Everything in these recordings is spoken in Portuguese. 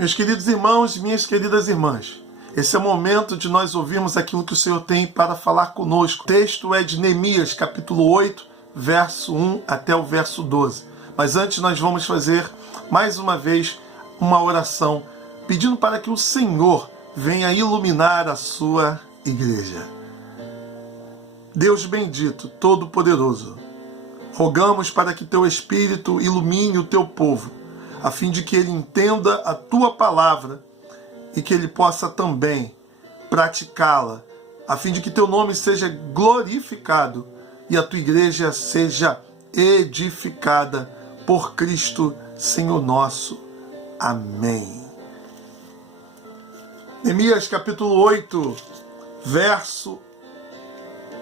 Meus queridos irmãos e minhas queridas irmãs, esse é o momento de nós ouvirmos aquilo que o Senhor tem para falar conosco. O texto é de Neemias, capítulo 8, verso 1 até o verso 12. Mas antes nós vamos fazer, mais uma vez, uma oração, pedindo para que o Senhor venha iluminar a sua igreja. Deus bendito, todo-poderoso, rogamos para que teu Espírito ilumine o teu povo, a fim de que ele entenda a tua palavra e que ele possa também praticá-la, a fim de que teu nome seja glorificado e a tua igreja seja edificada por Cristo, Senhor nosso. Amém. Neemias capítulo 8, verso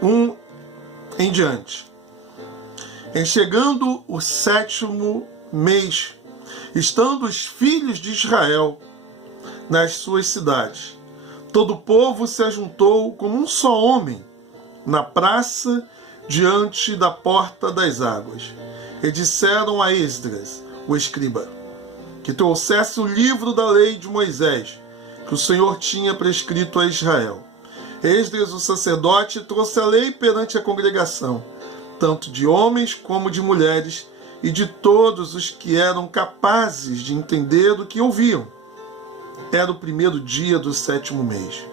1 em diante. Em chegando o 7º mês, estando os filhos de Israel nas suas cidades, todo o povo se ajuntou como um só homem na praça diante da porta das águas. E disseram a Esdras, o escriba, que trouxesse o livro da lei de Moisés, que o Senhor tinha prescrito a Israel. Esdras, o sacerdote, trouxe a lei perante a congregação, tanto de homens como de mulheres, e de todos os que eram capazes de entender o que ouviam. Era o 1º dia do 7º mês.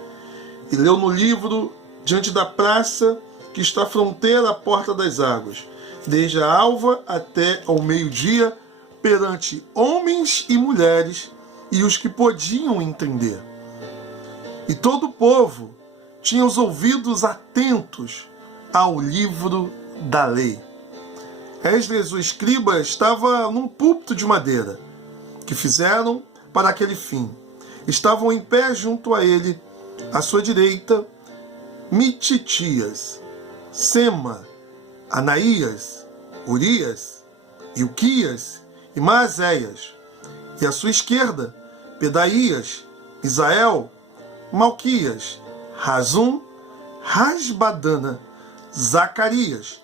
E leu no livro, diante da praça, que está à fronteira à porta das águas, desde a alva até ao meio-dia, perante homens e mulheres, e os que podiam entender. E todo o povo tinha os ouvidos atentos ao livro da lei. Esdras, o escriba, estava num púlpito de madeira, que fizeram para aquele fim. Estavam em pé junto a ele, à sua direita, Mititias, Sema, Anaías, Urias, Ilquias e Maazéias. E à sua esquerda, Pedaías, Isael, Malquias, Razum, Rasbadana, Zacarias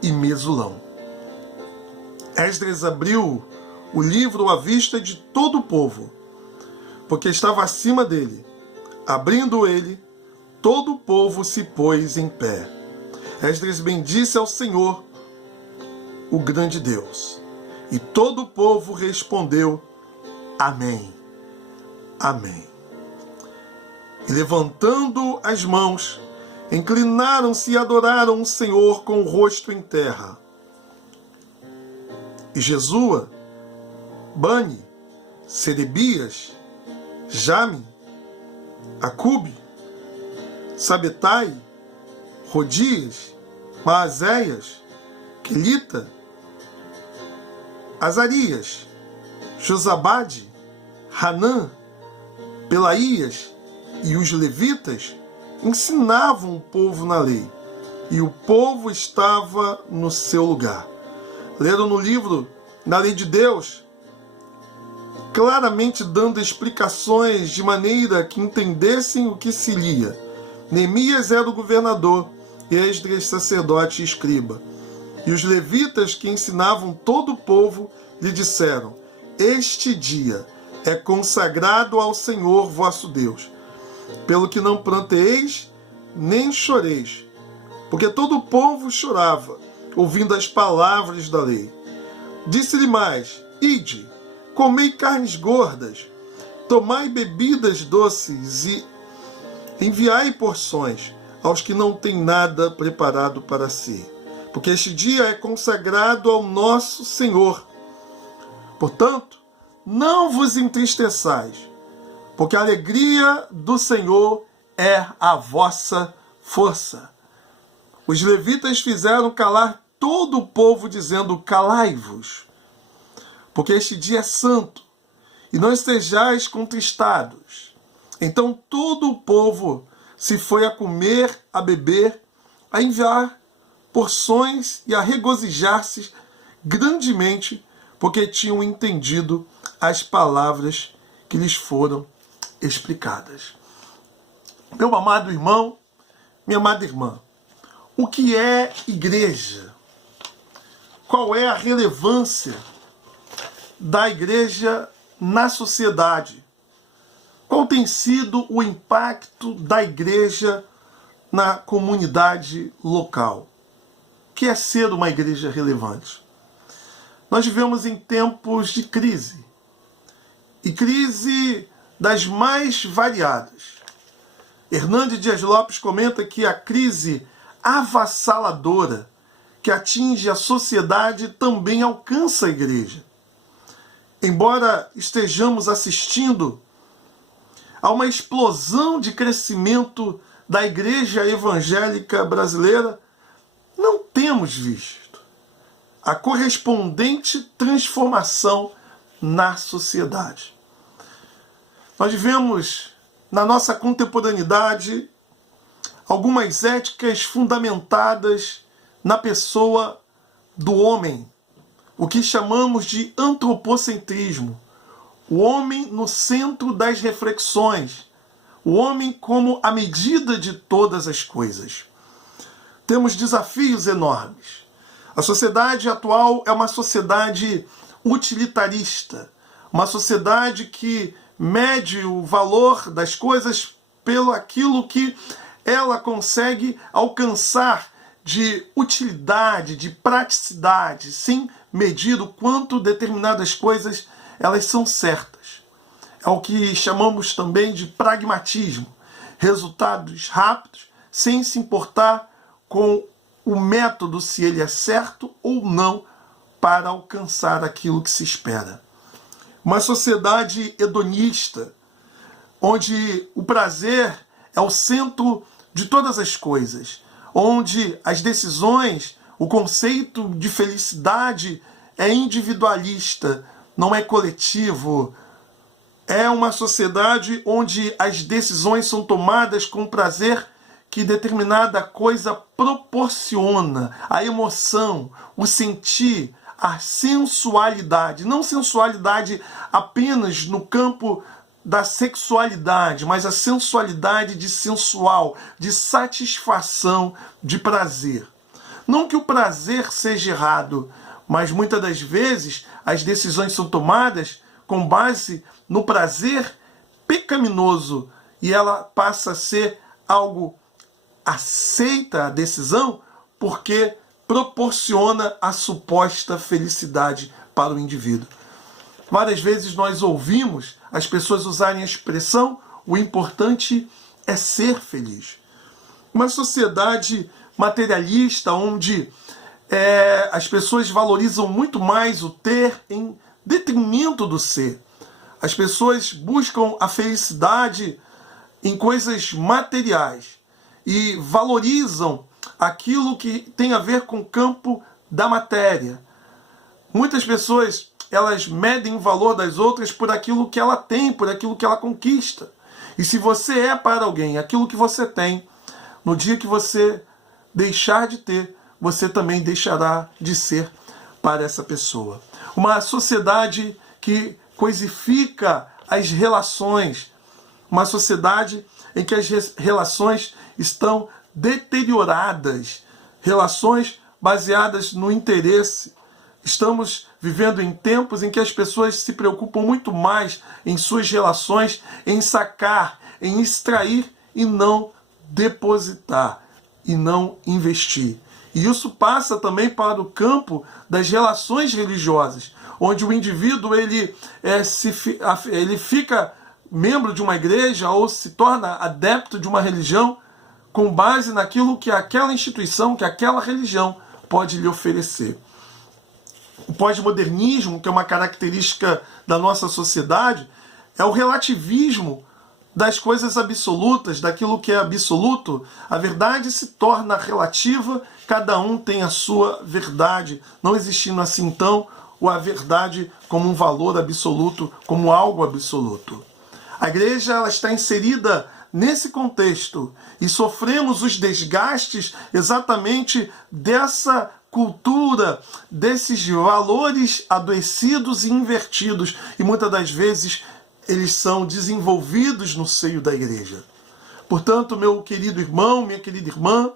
e Mesulão. Esdras abriu o livro à vista de todo o povo, porque estava acima dele. Abrindo ele, todo o povo se pôs em pé. Esdras bendisse ao Senhor, o grande Deus. E todo o povo respondeu, Amém, Amém. E levantando as mãos, inclinaram-se e adoraram o Senhor com o rosto em terra. E Jesua, Bani, Serebias, Jame, Acube, Sabetai, Rodias, Maazéias, Quelita, Azarias, Josabade, Hanã, Pelaías e os levitas ensinavam o povo na lei, e o povo estava no seu lugar. Leram no livro da lei de Deus, claramente dando explicações de maneira que entendessem o que se lia. Neemias era o governador, e Esdras sacerdote e escriba. E os levitas que ensinavam todo o povo lhe disseram, Este dia é consagrado ao Senhor vosso Deus, pelo que não pranteeis nem choreis, porque todo o povo chorava, ouvindo as palavras da lei. Disse-lhe mais, Ide, comei carnes gordas, tomai bebidas doces e enviai porções aos que não têm nada preparado para si, porque este dia é consagrado ao nosso Senhor. Portanto, não vos entristeçais, porque a alegria do Senhor é a vossa força. Os levitas fizeram calar todo o povo, dizendo, Calai-vos, porque este dia é santo, e não estejais contristados. Então todo o povo se foi a comer, a beber, a enviar porções e a regozijar-se grandemente, porque tinham entendido as palavras que lhes foram explicadas. Meu amado irmão, minha amada irmã, o que é igreja? Qual é a relevância da igreja na sociedade? qual tem sido o impacto da igreja na comunidade local? O que é ser uma igreja relevante? Nós vivemos em tempos de crise, e crise das mais variadas. Hernandes Dias Lopes comenta que a crise avassaladora que atinge a sociedade também alcança a igreja. Embora estejamos assistindo a uma explosão de crescimento da igreja evangélica brasileira, não temos visto a correspondente transformação na sociedade. Nós vivemos na nossa contemporaneidade algumas éticas fundamentadas na pessoa do homem, o que chamamos de antropocentrismo, o homem no centro das reflexões, o homem como a medida de todas as coisas. Temos desafios enormes. A sociedade atual é uma sociedade utilitarista, uma sociedade que mede o valor das coisas pelo aquilo que ela consegue alcançar de utilidade, de praticidade, sem medir o quanto determinadas coisas elas são certas. É o que chamamos também de pragmatismo, resultados rápidos, sem se importar com o método, se ele é certo ou não, para alcançar aquilo que se espera. Uma sociedade hedonista, onde o prazer é o centro de todas as coisas, onde as decisões, o conceito de felicidade é individualista, não é coletivo. É uma sociedade onde as decisões são tomadas com prazer que determinada coisa proporciona, a emoção, o sentir, a sensualidade. Não sensualidade apenas no campo da sexualidade, mas a sensualidade de sensual, de satisfação, de prazer. Não que o prazer seja errado, mas muitas das vezes as decisões são tomadas com base no prazer pecaminoso e ela passa a ser algo aceita a decisão porque proporciona a suposta felicidade para o indivíduo. Várias vezes nós ouvimos as pessoas usarem a expressão: o importante é ser feliz. Uma sociedade materialista onde as pessoas valorizam muito mais o ter em detrimento do ser. As pessoas buscam a felicidade em coisas materiais e valorizam aquilo que tem a ver com o campo da matéria. Muitas pessoas, elas medem o valor das outras por aquilo que ela tem, por aquilo que ela conquista. E se você é para alguém aquilo que você tem, no dia que você deixar de ter, você também deixará de ser para essa pessoa. Uma sociedade que coisifica as relações, uma sociedade em que as relações estão deterioradas, relações baseadas no interesse. Estamos vivendo em tempos em que as pessoas se preocupam muito mais em suas relações, em sacar, em extrair e não depositar, e não investir. E isso passa também para o campo das relações religiosas, onde o indivíduo ele fica membro de uma igreja ou se torna adepto de uma religião com base naquilo que aquela instituição, que aquela religião pode lhe oferecer. O pós-modernismo, que é uma característica da nossa sociedade, é o relativismo das coisas absolutas, daquilo que é absoluto. A verdade se torna relativa, cada um tem a sua verdade, não existindo assim então a verdade como um valor absoluto, como algo absoluto. A igreja ela está inserida nesse contexto e sofremos os desgastes exatamente dessa cultura, desses valores adoecidos e invertidos, e muitas das vezes eles são desenvolvidos no seio da igreja. Portanto, meu querido irmão, minha querida irmã,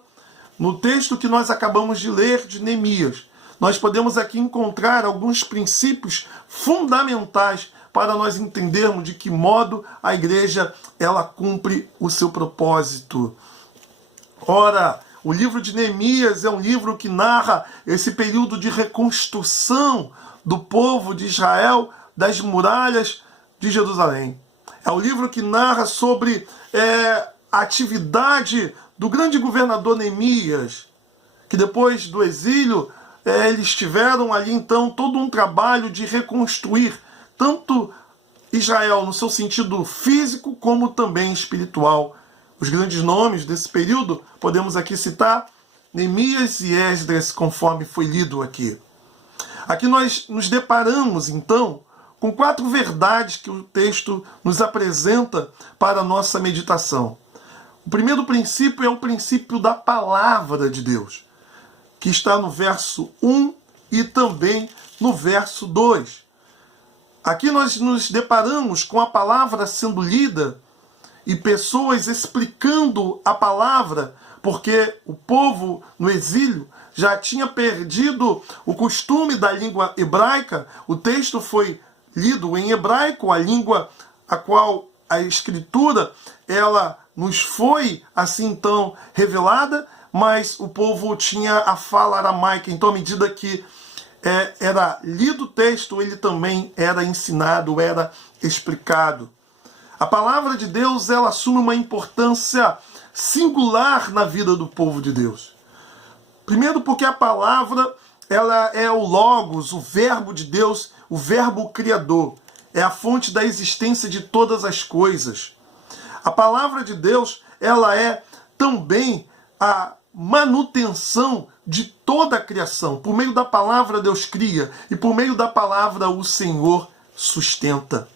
no texto que nós acabamos de ler de Neemias, nós podemos aqui encontrar alguns princípios fundamentais para nós entendermos de que modo a igreja ela cumpre o seu propósito. Ora, o livro de Neemias é um livro que narra esse período de reconstrução do povo de Israel das muralhas de Jerusalém. É o livro que narra sobre a atividade do grande governador Neemias, que depois do exílio eles tiveram ali então todo um trabalho de reconstruir tanto Israel no seu sentido físico como também espiritual. Os grandes nomes desse período podemos aqui citar Neemias e Esdras, conforme foi lido aqui. Aqui nós nos deparamos então com 4 verdades que o texto nos apresenta para a nossa meditação. O primeiro princípio é o princípio da palavra de Deus, que está no verso 1 e também no verso 2. Aqui nós nos deparamos com a palavra sendo lida e pessoas explicando a palavra, porque o povo no exílio já tinha perdido o costume da língua hebraica. O texto foi lido em hebraico, a língua a qual a escritura ela nos foi assim então revelada, mas o povo tinha a fala aramaica. Então, à medida que era lido o texto, ele também era ensinado, era explicado. A palavra de Deus ela assume uma importância singular na vida do povo de Deus. Primeiro porque a palavra ela é o Logos, o verbo de Deus, o verbo criador. É a fonte da existência de todas as coisas. A palavra de Deus ela é também a manutenção de toda a criação. Por meio da palavra Deus cria e por meio da palavra o Senhor sustenta.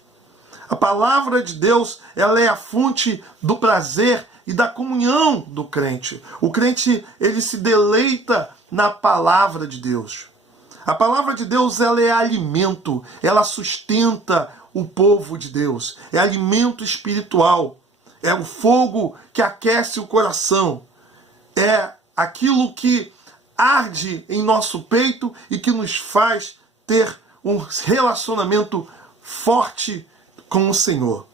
A palavra de Deus ela é a fonte do prazer e da comunhão do crente. O crente ele se deleita na palavra de Deus. A palavra de Deus ela é alimento, ela sustenta o povo de Deus. É alimento espiritual, é o fogo que aquece o coração. É aquilo que arde em nosso peito e que nos faz ter um relacionamento forte com o Senhor.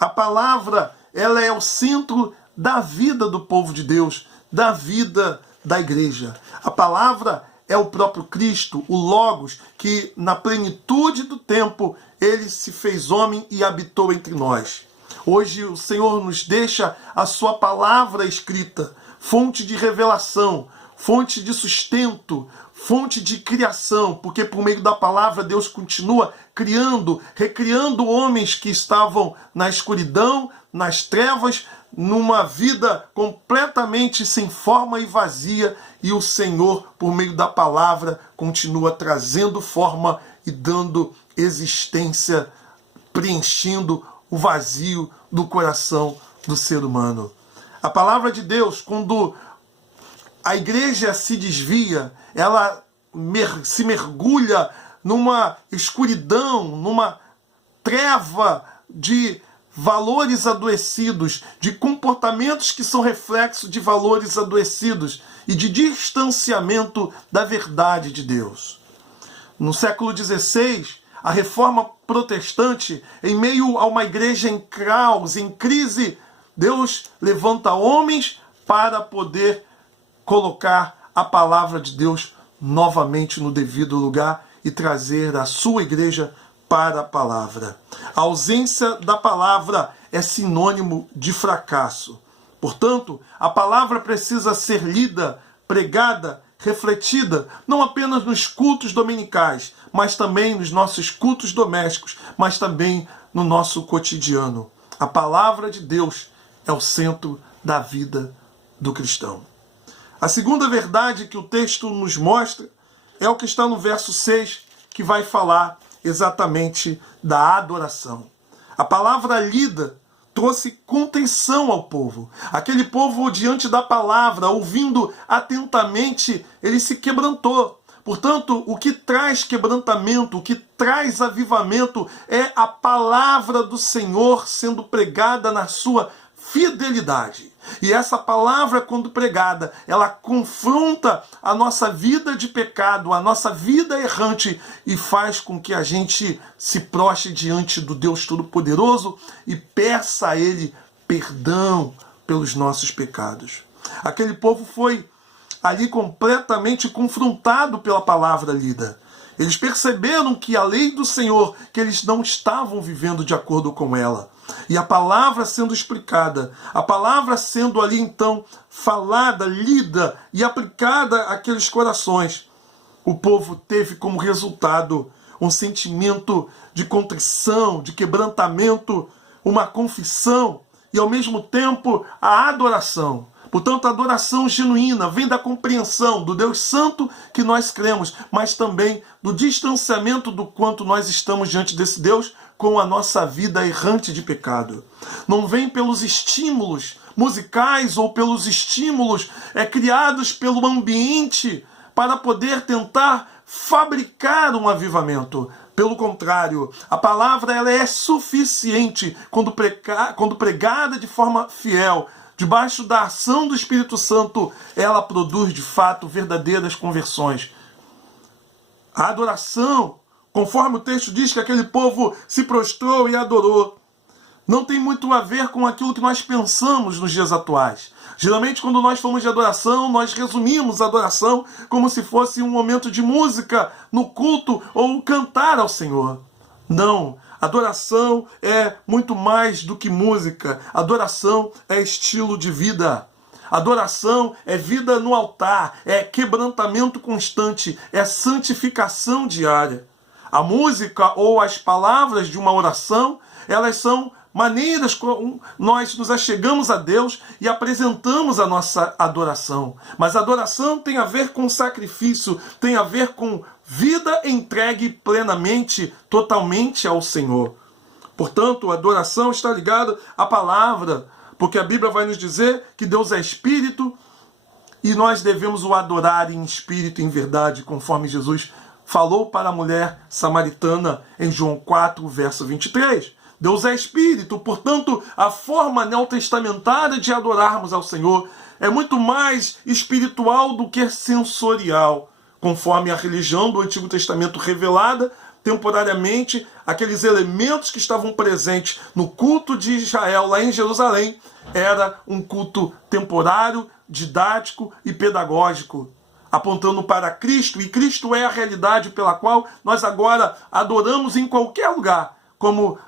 A palavra, ela é o centro da vida do povo de Deus, da vida da igreja. A palavra é o próprio Cristo, o Logos, que na plenitude do tempo, ele se fez homem e habitou entre nós. Hoje o Senhor nos deixa a sua palavra escrita, fonte de revelação, fonte de sustento, fonte de criação, porque por meio da palavra Deus continua criando, recriando homens que estavam na escuridão, nas trevas, numa vida completamente sem forma e vazia, e o Senhor, por meio da palavra, continua trazendo forma e dando existência, preenchendo o vazio do coração do ser humano. A palavra de Deus, quando a igreja se desvia, ela se mergulha numa escuridão, numa treva de valores adoecidos, de comportamentos que são reflexo de valores adoecidos e de distanciamento da verdade de Deus. No século XVI, a reforma protestante, em meio a uma igreja em caos, em crise, Deus levanta homens para poder colocar a palavra de Deus novamente no devido lugar e trazer a sua igreja para a palavra. A ausência da palavra é sinônimo de fracasso. Portanto, a palavra precisa ser lida, pregada, refletida, não apenas nos cultos dominicais, mas também nos nossos cultos domésticos, mas também no nosso cotidiano. A palavra de Deus é o centro da vida do cristão. A segunda verdade que o texto nos mostra é o que está no verso 6, que vai falar exatamente da adoração. A palavra lida trouxe contenção ao povo. Aquele povo, diante da palavra, ouvindo atentamente, ele se quebrantou. Portanto, o que traz quebrantamento, o que traz avivamento é a palavra do Senhor sendo pregada na sua fidelidade. E essa palavra, quando pregada, ela confronta a nossa vida de pecado, a nossa vida errante, e faz com que a gente se prostre diante do Deus Todo-Poderoso e peça a Ele perdão pelos nossos pecados. Aquele povo foi ali completamente confrontado pela palavra lida. Eles perceberam que a lei do Senhor, que eles não estavam vivendo de acordo com ela. E a palavra sendo explicada, a palavra sendo ali então falada, lida e aplicada àqueles corações, o povo teve como resultado um sentimento de contrição, de quebrantamento, uma confissão e ao mesmo tempo a adoração. Portanto, a adoração genuína vem da compreensão do Deus Santo que nós cremos, mas também do distanciamento do quanto nós estamos diante desse Deus com a nossa vida errante de pecado. Não vem pelos estímulos musicais ou pelos estímulos criados pelo ambiente para poder tentar fabricar um avivamento. Pelo contrário, a palavra ela é suficiente quando pregada de forma fiel, debaixo da ação do Espírito Santo, ela produz de fato verdadeiras conversões. A adoração, conforme o texto diz que aquele povo se prostrou e adorou, não tem muito a ver com aquilo que nós pensamos nos dias atuais. Geralmente, quando nós falamos de adoração, nós resumimos a adoração como se fosse um momento de música no culto ou cantar ao Senhor. Não. Adoração é muito mais do que música. Adoração é estilo de vida. Adoração é vida no altar, é quebrantamento constante, é santificação diária. A música ou as palavras de uma oração, elas são maneiras como nós nos achegamos a Deus e apresentamos a nossa adoração. Mas a adoração tem a ver com sacrifício, tem a ver com vida entregue plenamente, totalmente ao Senhor. Portanto, a adoração está ligada à palavra, porque a Bíblia vai nos dizer que Deus é Espírito e nós devemos o adorar em espírito e em verdade, conforme Jesus falou para a mulher samaritana em João 4, verso 23. Deus é Espírito, portanto, a forma neotestamentária de adorarmos ao Senhor é muito mais espiritual do que sensorial, conforme a religião do Antigo Testamento revelada temporariamente, aqueles elementos que estavam presentes no culto de Israel lá em Jerusalém, era um culto temporário, didático e pedagógico, apontando para Cristo, e Cristo é a realidade pela qual nós agora adoramos em qualquer lugar, como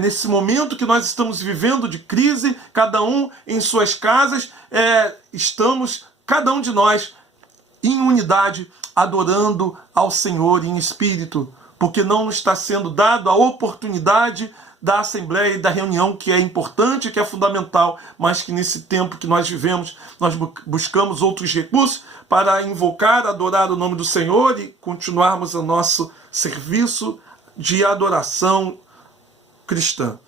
nesse momento que nós estamos vivendo de crise, cada um em suas casas, estamos, cada um de nós, em unidade, adorando ao Senhor em espírito, porque não nos está sendo dado a oportunidade da assembleia e da reunião, que é importante, que é fundamental, mas que nesse tempo que nós vivemos, nós buscamos outros recursos para invocar, adorar o nome do Senhor e continuarmos o nosso serviço de adoração cristã.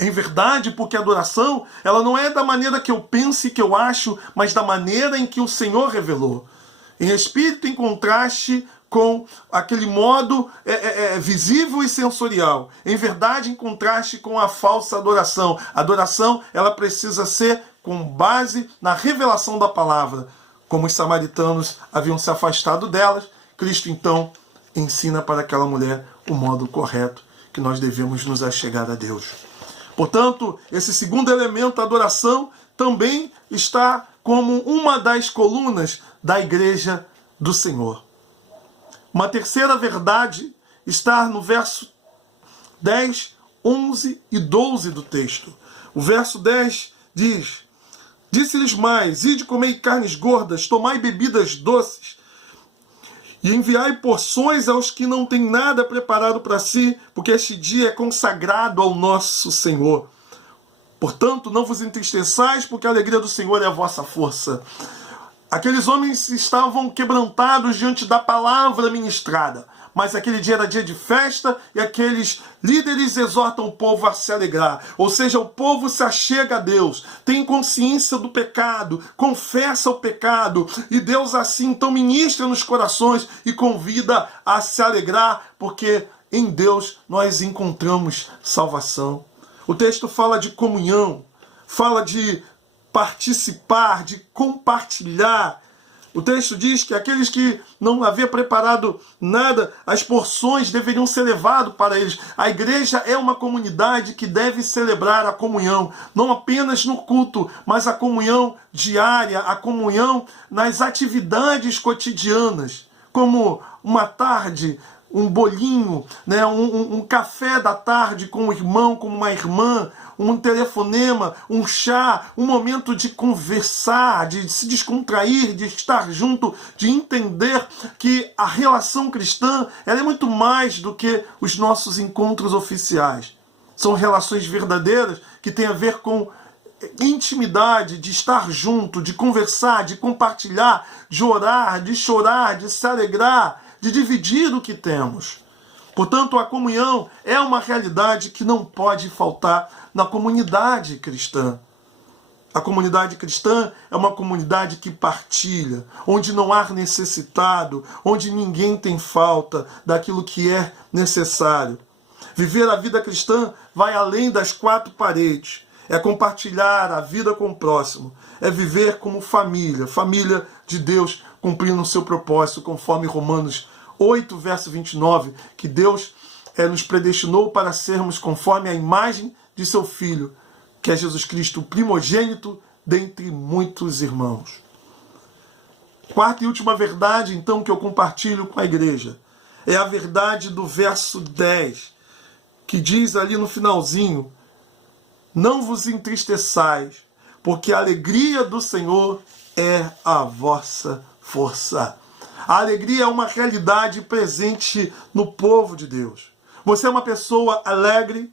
Em verdade, porque a adoração, ela não é da maneira que eu penso e que eu acho, mas da maneira em que o Senhor revelou. Em espírito, em contraste com aquele modo visível e sensorial. Em verdade, em contraste com a falsa adoração. A adoração, ela precisa ser com base na revelação da palavra. Como os samaritanos haviam se afastado delas, Cristo então ensina para aquela mulher o modo correto que nós devemos nos achegar a Deus. Portanto, esse segundo elemento, a adoração, também está como uma das colunas da igreja do Senhor. Uma terceira verdade está no verso 10, 11 e 12 do texto. O verso 10 diz: Disse-lhes mais, ide comei carnes gordas, tomai bebidas doces, e enviai porções aos que não têm nada preparado para si, porque este dia é consagrado ao nosso Senhor. Portanto, não vos entristeçais, porque a alegria do Senhor é a vossa força. Aqueles homens estavam quebrantados diante da palavra ministrada, mas aquele dia era dia de festa e aqueles líderes exortam o povo a se alegrar. Ou seja, o povo se achega a Deus, tem consciência do pecado, confessa o pecado, e Deus assim então ministra nos corações e convida a se alegrar, porque em Deus nós encontramos salvação. O texto fala de comunhão, fala de participar, de compartilhar. O texto diz que aqueles que não haviam preparado nada, as porções deveriam ser levadas para eles. A igreja é uma comunidade que deve celebrar a comunhão, não apenas no culto, mas a comunhão diária, a comunhão nas atividades cotidianas, como uma tarde, um bolinho, né? um café da tarde com um irmão, com uma irmã, um telefonema, um chá, um momento de conversar, de se descontrair, de estar junto, de entender que a relação cristã ela é muito mais do que os nossos encontros oficiais. São relações verdadeiras que têm a ver com intimidade, de estar junto, de conversar, de compartilhar, de orar, de chorar, de se alegrar, de dividir o que temos. Portanto, a comunhão é uma realidade que não pode faltar na comunidade cristã. A comunidade cristã é uma comunidade que partilha, onde não há necessitado, onde ninguém tem falta daquilo que é necessário. Viver a vida cristã vai além das quatro paredes. É compartilhar a vida com o próximo. É viver como família, família de Deus, cumprindo o seu propósito, conforme Romanos 8, verso 29, que Deus nos predestinou para sermos conforme a imagem de seu Filho, que é Jesus Cristo, o primogênito dentre muitos irmãos. Quarta e última verdade, então, que eu compartilho com a igreja, é a verdade do verso 10, que diz ali no finalzinho: não vos entristeçais, porque a alegria do Senhor é a vossa força. A alegria é uma realidade presente no povo de Deus. Você é uma pessoa alegre.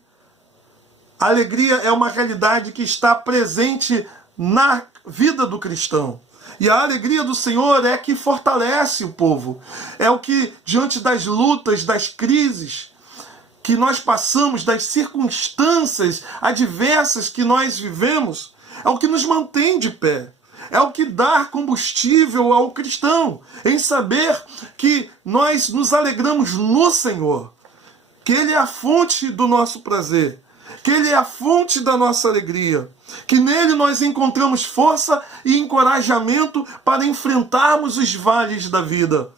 A alegria é uma realidade que está presente na vida do cristão. E a alegria do Senhor é que fortalece o povo. É o que, diante das lutas, das crises que nós passamos, das circunstâncias adversas que nós vivemos, é o que nos mantém de pé. É o que dá combustível ao cristão, em saber que nós nos alegramos no Senhor, que Ele é a fonte do nosso prazer, que Ele é a fonte da nossa alegria, que nele nós encontramos força e encorajamento para enfrentarmos os vales da vida.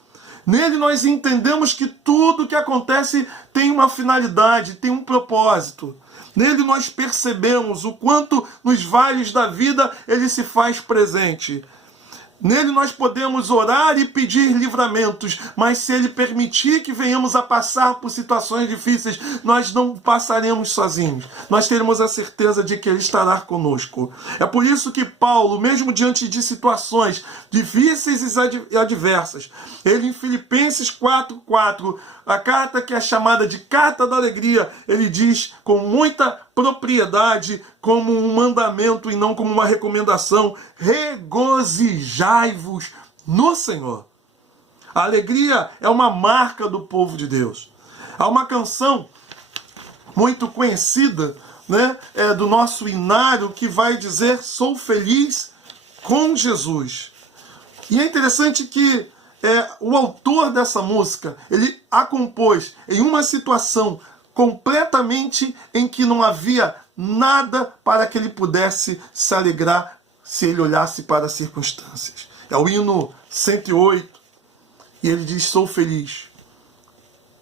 Nele nós entendemos que tudo que acontece tem uma finalidade, tem um propósito. Nele nós percebemos o quanto nos vales da vida ele se faz presente. Nele nós podemos orar e pedir livramentos, mas se Ele permitir que venhamos a passar por situações difíceis, nós não passaremos sozinhos. Nós teremos a certeza de que Ele estará conosco. É por isso que Paulo, mesmo diante de situações difíceis e adversas, ele em Filipenses 4:4, a carta que é chamada de Carta da Alegria, ele diz com muita propriedade, como um mandamento e não como uma recomendação: regozijai-vos no Senhor. A alegria é uma marca do povo de Deus. Há uma canção muito conhecida, né, do nosso hinário, que vai dizer: sou feliz com Jesus. E é interessante que o autor dessa música, ele a compôs em uma situação completamente em que não havia nada para que ele pudesse se alegrar se ele olhasse para as circunstâncias. É o hino 108, e ele diz: sou feliz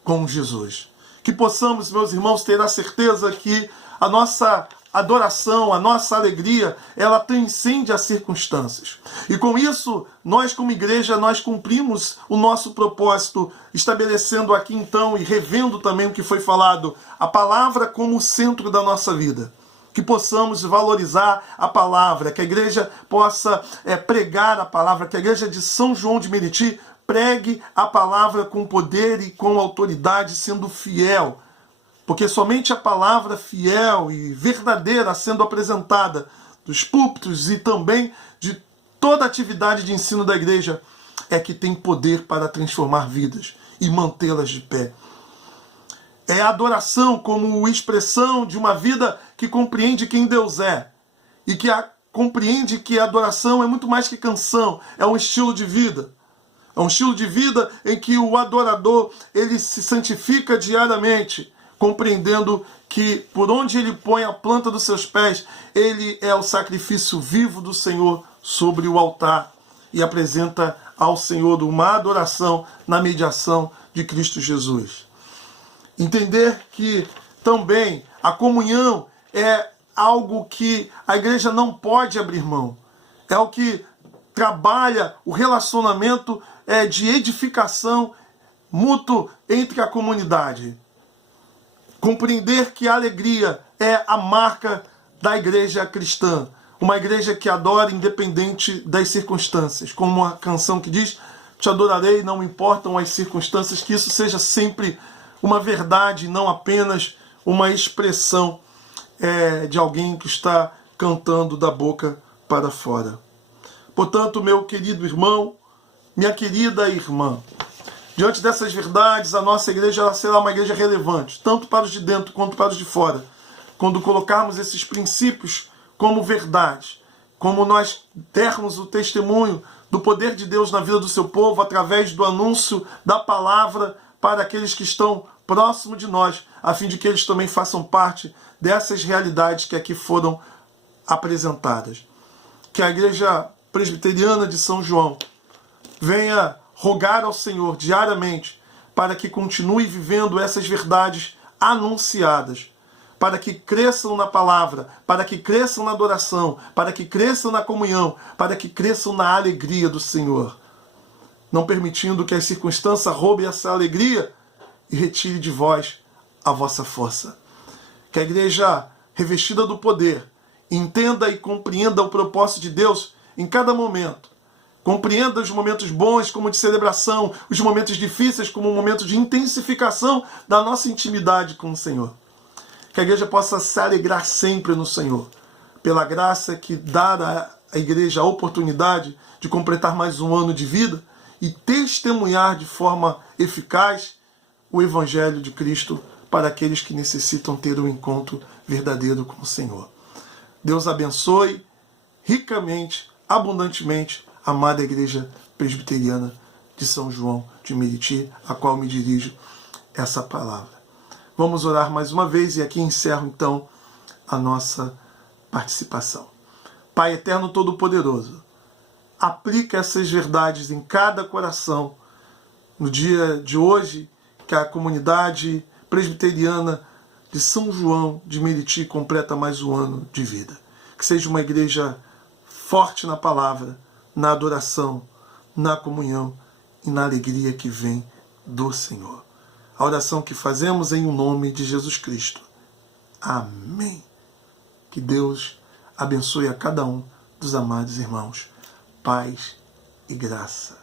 com Jesus. Que possamos, meus irmãos, ter a certeza que a nossa adoração, a nossa alegria, ela transcende as circunstâncias. E com isso, nós como igreja, nós cumprimos o nosso propósito, estabelecendo aqui então e revendo também o que foi falado, a palavra como o centro da nossa vida. Que possamos valorizar a palavra, que a igreja possa pregar a palavra, que a igreja de São João de Meriti pregue a palavra com poder e com autoridade, sendo fiel. Porque somente a palavra fiel e verdadeira sendo apresentada dos púlpitos e também de toda a atividade de ensino da igreja é que tem poder para transformar vidas e mantê-las de pé. É a adoração como expressão de uma vida que compreende quem Deus é e que compreende que a adoração é muito mais que canção, é um estilo de vida. É um estilo de vida em que o adorador ele se santifica diariamente, compreendendo que por onde ele põe a planta dos seus pés, ele é o sacrifício vivo do Senhor sobre o altar e apresenta ao Senhor uma adoração na mediação de Cristo Jesus. Entender que também a comunhão é algo que a igreja não pode abrir mão. É o que trabalha o relacionamento de edificação mútuo entre a comunidade. Compreender que a alegria é a marca da igreja cristã. Uma igreja que adora independente das circunstâncias. Como uma canção que diz, te adorarei, não importam as circunstâncias. Que isso seja sempre uma verdade, não apenas uma expressão de alguém que está cantando da boca para fora. Portanto, meu querido irmão, minha querida irmã, diante dessas verdades, a nossa igreja será uma igreja relevante, tanto para os de dentro quanto para os de fora. Quando colocarmos esses princípios como verdade, como nós dermos o testemunho do poder de Deus na vida do seu povo, através do anúncio da palavra para aqueles que estão próximo de nós, a fim de que eles também façam parte dessas realidades que aqui foram apresentadas. Que a Igreja Presbiteriana de São João venha rogar ao Senhor diariamente para que continue vivendo essas verdades anunciadas, para que cresçam na palavra, para que cresçam na adoração, para que cresçam na comunhão, para que cresçam na alegria do Senhor, não permitindo que as circunstâncias roubem essa alegria e retire de vós a vossa força. Que a igreja revestida do poder entenda e compreenda o propósito de Deus em cada momento. Compreenda os momentos bons como de celebração, os momentos difíceis como um momento de intensificação da nossa intimidade com o Senhor. Que a igreja possa se alegrar sempre no Senhor, pela graça que dá à igreja a oportunidade de completar mais um ano de vida e testemunhar de forma eficaz o Evangelho de Cristo para aqueles que necessitam ter um encontro verdadeiro com o Senhor. Deus abençoe ricamente, abundantemente, a amada Igreja Presbiteriana de São João de Meriti, a qual me dirijo essa palavra. Vamos orar mais uma vez e aqui encerro então a nossa participação. Pai eterno todo-poderoso, aplica essas verdades em cada coração. No dia de hoje, que a comunidade presbiteriana de São João de Meriti completa mais um ano de vida. Que seja uma igreja forte na palavra, na adoração, na comunhão e na alegria que vem do Senhor. A oração que fazemos em nome de Jesus Cristo. Amém. Que Deus abençoe a cada um dos amados irmãos. Paz e graça.